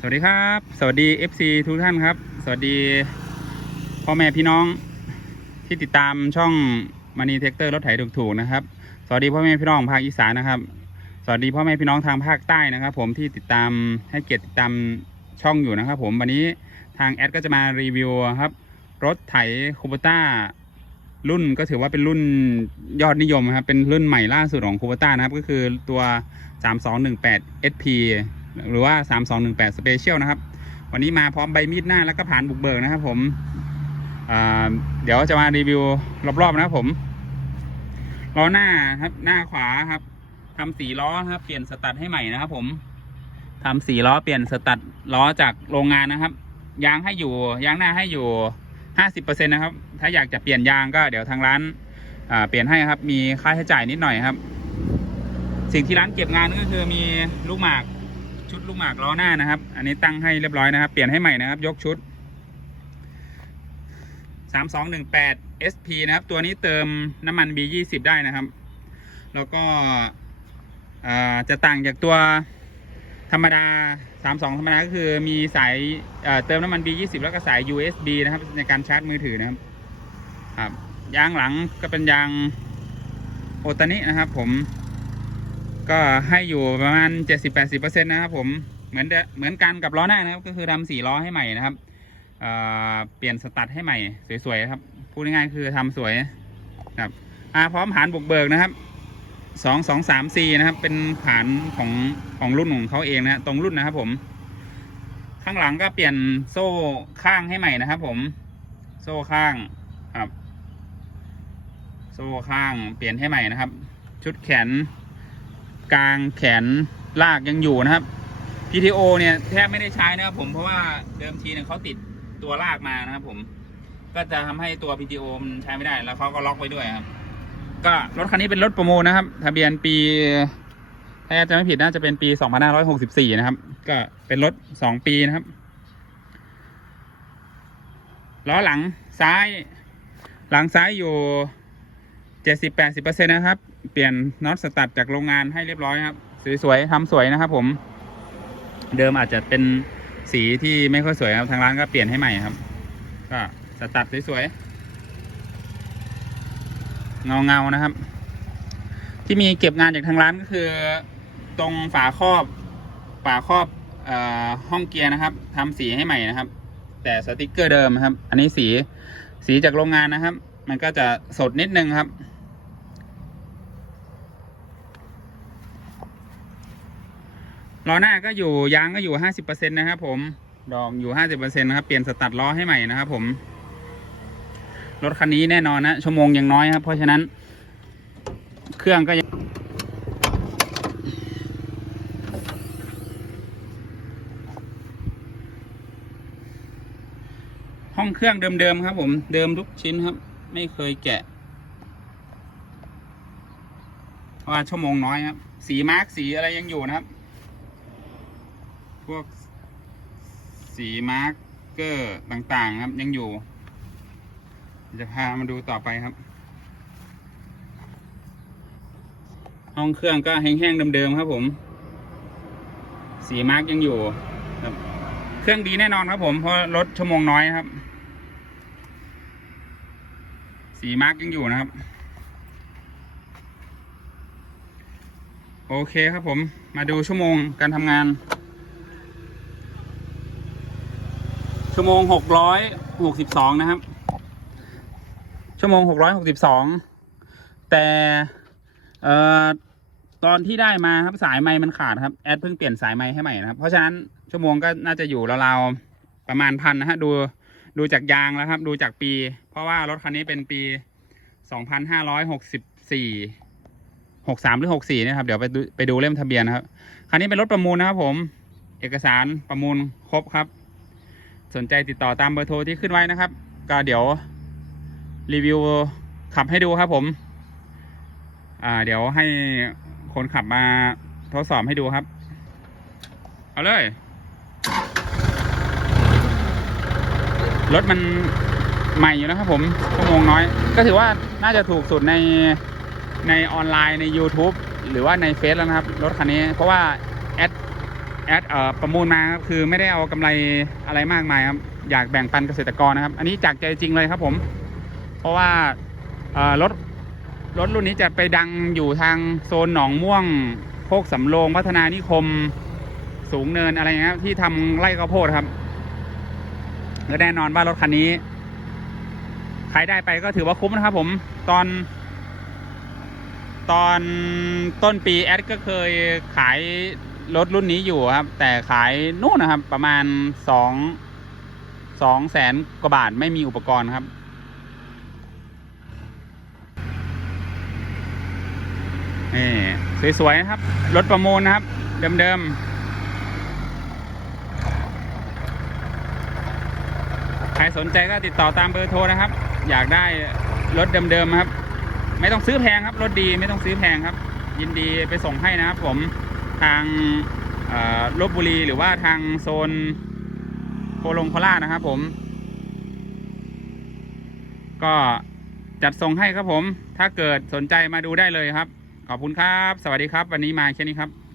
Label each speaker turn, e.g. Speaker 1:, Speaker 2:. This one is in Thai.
Speaker 1: สวัสดีครับ สวัสดี FC ทุกท่านครับ สวัสดีพ่อแม่พี่น้อง ที่ติดตามช่องมานีเทคเตอร์รถไถถูกๆนะครับ สวัสดีพ่อแม่พี่น้องภาคอีสานนะครับ สวัสดีพ่อแม่พี่น้องทางภาคใต้นะครับ ผมที่ติดตามให้เกียรติติดตามช่องอยู่นะครับ ผมวันนี้ทางแอดก็จะมารีวิวครับ รถไถคูปต้ารุ่นก็ถือว่าเป็นรุ่นยอดนิยมครับ เป็นรุ่นใหม่ล่าสุดของคูปต้านะครับ ก็คือตัว 3218 SP หรือว่า 3218 Special นะครับ วันนี้มาพร้อมใบมีดหน้าแล้วก็ผ่านบุกเบิกนะครับผม เดี๋ยวจะมารีวิวรอบๆนะครับผมล้อหน้าครับหน้าขวาครับทำสีล้อครับเปลี่ยนสตัดให้ใหม่นะครับ ผมทำสีล้อเปลี่ยนสตัดล้อจากโรงงานนะครับ ยางให้อยู่ยางหน้าให้อยู่50%นนะครับ ถ้าอยากจะเปลี่ยนยางก็เดี๋ยวทางร้านเปลี่ยนให้ครับ มีค่าใช้จ่ายนิดหน่อยครับ สิ่งที่ร้านเก็บงานก็คือมีลูกหมากชุดลูกหมากล้อหน้านะครับ อันนี้ตั้งให้เรียบร้อยนะครับ เปลี่ยนให้ใหม่นะครับ ยกชุด 3218 SP นะครับ ตัวนี้เติมน้ำมัน B20 ได้นะครับ แล้วก็จะต่างจากตัวธรรมดา 32 ธรรมดาก็คือมีสายเเติมน้ำมัน B20 แล้วก็สาย USB นะครับ ในการชาร์จมือถือนะครับครับยางหลังก็เป็นยางโอตานินะครับผมก็ให้อยู่ประมาณ 70-80%นะครับผมเหมือนเดเหมือนกันกับล้อหน้านะครับ ก็คือทำสี่ล้อให้ใหม่นะครับ เเปลี่ยนสตัดให้ใหม่สวยๆครับ พูดง่ายๆคือทำสวยครับอาพร้อมผานบุกเบิกนะครับสองสองสามสี่นะครับ เป็นผานของของรุ่นของเขาเองนะตรงรุ่นนะครับ ผม ข้างหลังก็เปลี่ยนโซ่ข้างให้ใหม่นะครับ ผม โซ่ข้างครับ โซ่ข้างเปลี่ยนให้ใหม่นะครับ ชุดแขน กลางแขนลากยังอยู่นะครับ PTO เนี่ยแทบไม่ได้ใช้นะครับผมเพราะว่าเดิมทีเนี่ยเขาติด ตัวลากมานะครับผม ก็จะทำให้ตัว PTO มันใช้ไม่ได้ แล้วเขาก็ล็อกไว้ด้วยครับ ก็รถคันนี้เป็นรถประมูลนะครับ ทะเบียนปีถ้าจะไม่ผิดน่าจะเป็นปี 2564 นะครับ ก็เป็นรถ 2 ปีนะครับ ล้อหลังซ้าย หลังซ้ายอยู่ 70-80%นะครับ เปลี่ยนน็อตสตัดจากโรงงานให้เรียบร้อยครับ สวยๆทำสวยนะครับผม เดิมอาจจะเป็น สีที่ไม่ค่อยสวยครับทางร้านก็เปลี่ยนให้ใหม่ครับ ก็สตัดสวยๆเงาๆนะครับ ที่มีเก็บงานจากทางร้านก็คือ ตรงฝาครอบฝาครอบเออห้องเกียร์นะครับทำสีให้ใหม่นะครับ แต่สติกเกอร์เดิมครับ อันนี้สีสีจากโรงงานนะครับ มันก็จะสดนิดนึงครับ ล้อหน้าก็อยู่ยางก็อยู่ห้าสิบเปอร์เซ็นต์นะครับผมดอมอยู่ห้าสิบเปอร์เซ็นต์นะครับเปลี่ยนสตัดล้อให้ใหม่นะครับผมรถคันนี้แน่นอนนะชั่วโมงยังน้อยครับ เพราะฉะนั้น เครื่องก็ยังห้องเครื่องเดิมๆครับ ผมเดิมทุกชิ้นครับ ไม่เคยแกะเพราะว่าชั่วโมงน้อยครับ สีมาร์กสีอะไรยังอยู่นะครับ พวกสีมาร์กเกอร์ต่างๆครับยังอยู่ จะพามาดูต่อไปครับ ห้องเครื่องก็แห้งๆเดิมๆครับผม สีมาร์กยังอยู่ครับเครื่องดีแน่นอนครับผมเพราะรถชั่วโมงน้อยครับ สีมาร์กยังอยู่นะครับ โอเคครับผมมาดูชั่วโมงการทำงาน ชั่วโมงหกร้อยหกสิบสองนะครับ ชั่วโมงหกร้อยหกสิบสองแต่เอ่อตอนที่ได้มาครับสายไม้มันขาดครับแอดเพิ่งเปลี่ยนสายไม้ให้ใหม่นะครับ เพราะฉะนั้นชั่วโมงก็น่าจะอยู่ราวๆประมาณพันนะฮะดูดูจากยางแล้วครับ ดูจากปี เพราะว่ารถคันนี้เป็นปีสองพันห้าร้อยหกสิบสี่หกสามหรือหกสี่นะครับ เดี๋ยวไปดูไปดูเล่มทะเบียนนะครับคันนี้เป็นรถประมูลนะครับผม เอกสารประมูลครบครับ สนใจติดต่อตามเบอร์โทรที่ขึ้นไว้นะครับ ก็เดี๋ยวรีวิวขับให้ดูครับผม อ่า เดี๋ยวให้คนขับมาทดสอบให้ดูครับ เอาเลย รถมันใหม่อยู่นะครับผมชั่วโมงน้อย ก็ถือว่าน่าจะถูกสุดในในออนไลน์ใน YouTube หรือว่าในเฟซแล้วนะครับ รถคันนี้เพราะว่า แอดเอ่อประมูลมาครับคือไม่ได้เอากำไรอะไรมากมายครับอยากแบ่งปันเกษตรกรนะครับ อันนี้จากใจจริงเลยครับผม เพราะว่าเอ่อรถรถรุ่นนี้จะไปดังอยู่ทางโซนหนองม่วงโคกสำโรงพัฒนานิคมสูงเนินอะไรเงี้ยที่ทำไร่ข้าวโพดครับและแน่นอนว่ารถคันนี้ใครได้ไปก็ถือว่าคุ้มนะครับผมตอน ตอนต้นปีแอดก็เคยขาย รถรุ่นนี้อยู่ครับ แต่ขายนู่นนะครับ ประมาณสองสองแสนกว่าบาทไม่มีอุปกรณ์ครับ นี่สวยๆนะครับ รถประมูลนะครับ เดิมๆ ใครสนใจก็ติดต่อตามเบอร์โทรนะครับ อยากได้รถเดิมๆครับ ไม่ต้องซื้อแพงครับ รถดีไม่ต้องซื้อแพงครับ ยินดีไปส่งให้นะครับผม ทางลบบุรีหรือว่าทางโซนโคลงโคราชนะครับผม ก็จัดส่งให้ครับผม ถ้าเกิดสนใจมาดูได้เลยครับ ขอบคุณครับ สวัสดีครับ วันนี้มาแค่นี้ครับ